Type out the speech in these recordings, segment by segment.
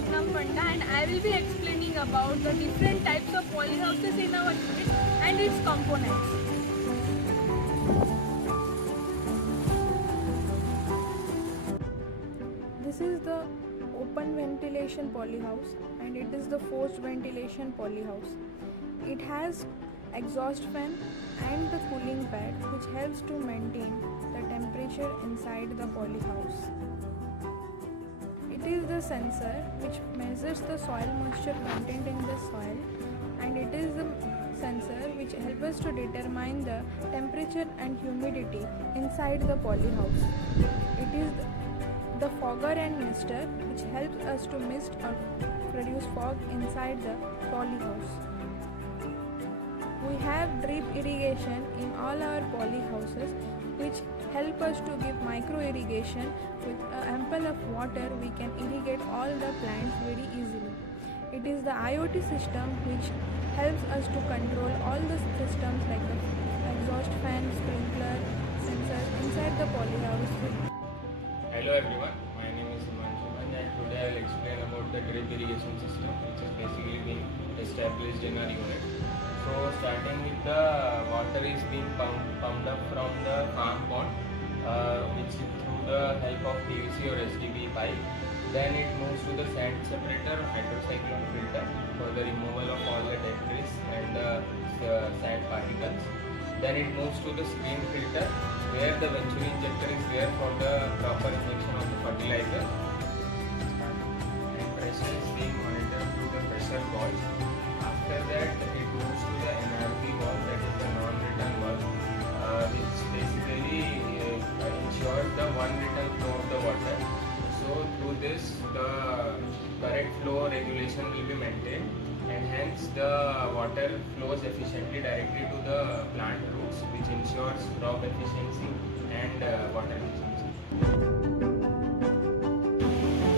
Panda and I will be explaining about the different types of polyhouses in our unit and its components. This is the open ventilation polyhouse and it is the forced ventilation polyhouse. It has exhaust fan and the cooling pad which helps to maintain the temperature inside the polyhouse. It is the sensor which measures the soil moisture content in the soil, and it is the sensor which helps us to determine the temperature and humidity inside the polyhouse. It is the fogger and mister which helps us to mist or produce fog inside the polyhouse. We have drip irrigation in all our polyhouses which help us to give micro irrigation. With ample of water we can irrigate all the plants very easily. It is the IoT system which helps us to control all the systems like the exhaust fan, sprinkler, sensors inside the polyhouse. Hello everyone, my name is Himanshu and today I will explain about the drip irrigation system which is basically being established in our unit. So starting with the water is being pumped up from the farm pond which is through the help of PVC or SDB pipe. Then it moves to the sand separator hydrocyclone filter for the removal of all the debris and sand particles. Then it moves to the screen filter where the venturi injector is there for the proper injection of the fertilizer. And pressure is being monitored through the pressure valve. After that it moves to the NRV valve, that is the non-return valve, which basically ensures the one return flow of the water. So through this the correct flow regulation will be maintained and hence the water flows efficiently directly to the plant roots, which ensures crop efficiency and water efficiency.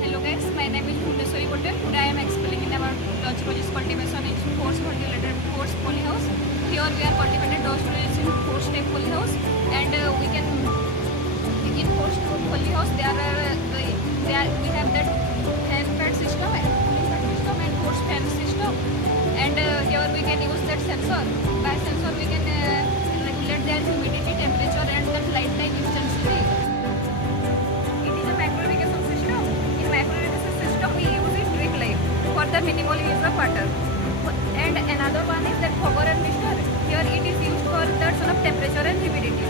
Hello guys, my name is Bhuvneshwari Patel. Today I am explaining about Protected Cultivation in forced ventilated forced polyhouse. Here we are cultivated dose storage in forced type polyhouse, and we can in forced polyhouse we have that fan pad system and cooling pad system and forced fan system, and here we can use that sensor. By sensor we can regulate their humidity, temperature and the light time instantly. It is a macro irrigation system. In macro irrigation system we use it drip line for the minimal use of water. And another one is that fogger and mister. Here it is used for the sort of temperature and humidity.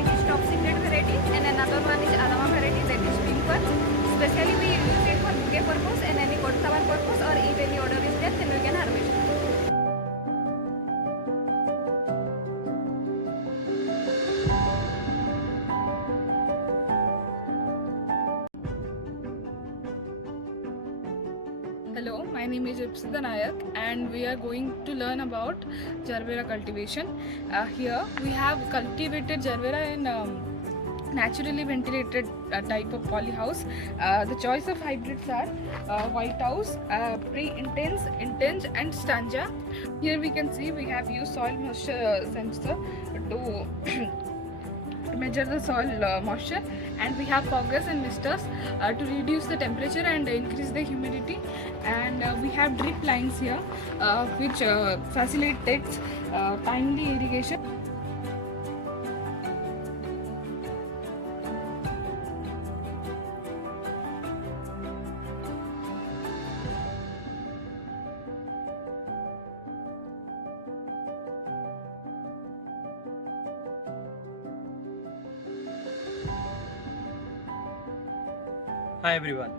It is top secret variety, and another one is aroma variety, that is spring one. Especially we use it for bouquet purpose and any cold flower purpose, or if any order is there then we can harvest. Hello, my name is Ipsita Nayak and we are going to learn about Gerbera cultivation. Here we have cultivated Gerbera in naturally ventilated type of polyhouse. The choice of hybrids are White House, Pre-Intense, Intense and Stanza. Here we can see we have used soil moisture sensor to measure the soil moisture, and we have foggers and misters to reduce the temperature and increase the humidity, and we have drip lines here which facilitates timely irrigation. Hi everyone,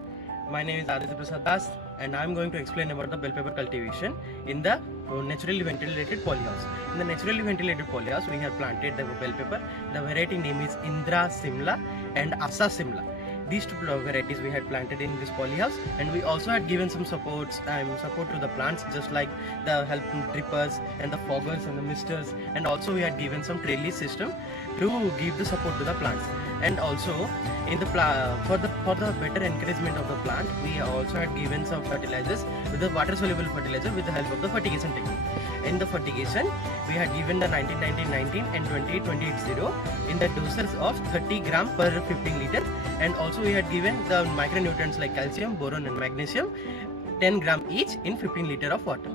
my name is Aditya Prasad Das and I am going to explain about the bell pepper cultivation in the naturally ventilated polyhouse. In the naturally ventilated polyhouse we have planted the bell pepper. The variety name is Indra Simla and Asa Simla. These two varieties we had planted in this polyhouse, and we also had given some support to the plants, just like the help drippers and the foggers and the misters, and also we had given some trellis system to give the support to the plants. And also in the for the better encouragement of the plant, we also had given some fertilizers with the water soluble fertilizer with the help of the fertigation technique. In the fertigation, we had given the 19-19-19 and 20-20-80 in the doses of 30 gram per 15 liters, and also we had given the micronutrients like calcium, boron and magnesium 10 gram each in 15 liter of water.